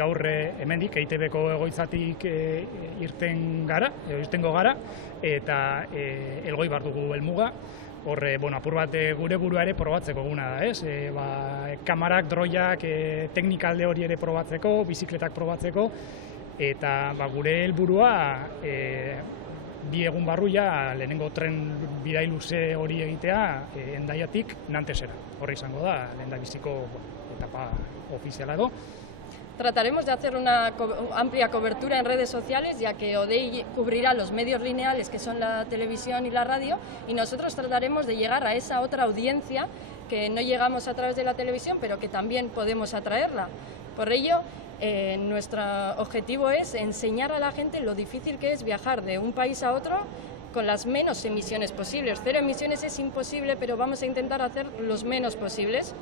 gaur hemendik EITB-ko egoitzatik irtengo gara, eta Elgoi bar dugu helmuga. Horre, apur bat gure burua ere probatzeko guna da, ez? Kamarak, droiak, teknikalde hori ere probatzeko, bizikletak probatzeko, eta gure helburua 2 egun barruia lehenengo tren bidai luze hori egitea Hendaiatik Nantesera. Horre izango da, lehendabiziko etapa ofiziala edo. Trataremos de hacer una amplia cobertura en redes sociales, ya que ODEI cubrirá los medios lineales, que son la televisión y la radio, y nosotros trataremos de llegar a esa otra audiencia que no llegamos a través de la televisión, pero que también podemos atraerla. Por ello, nuestro objetivo es enseñar a la gente lo difícil que es viajar de un país a otro con las menos emisiones posibles. 0 emisiones es imposible, pero vamos a intentar hacer los menos posibles.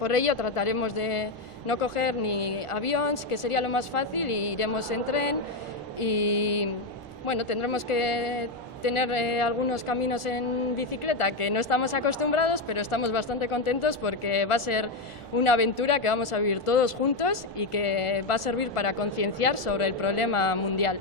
Por ello trataremos de no coger ni aviones, que sería lo más fácil, y iremos en tren y bueno, tendremos que tener algunos caminos en bicicleta que no estamos acostumbrados, pero estamos bastante contentos porque va a ser una aventura que vamos a vivir todos juntos y que va a servir para concienciar sobre el problema mundial.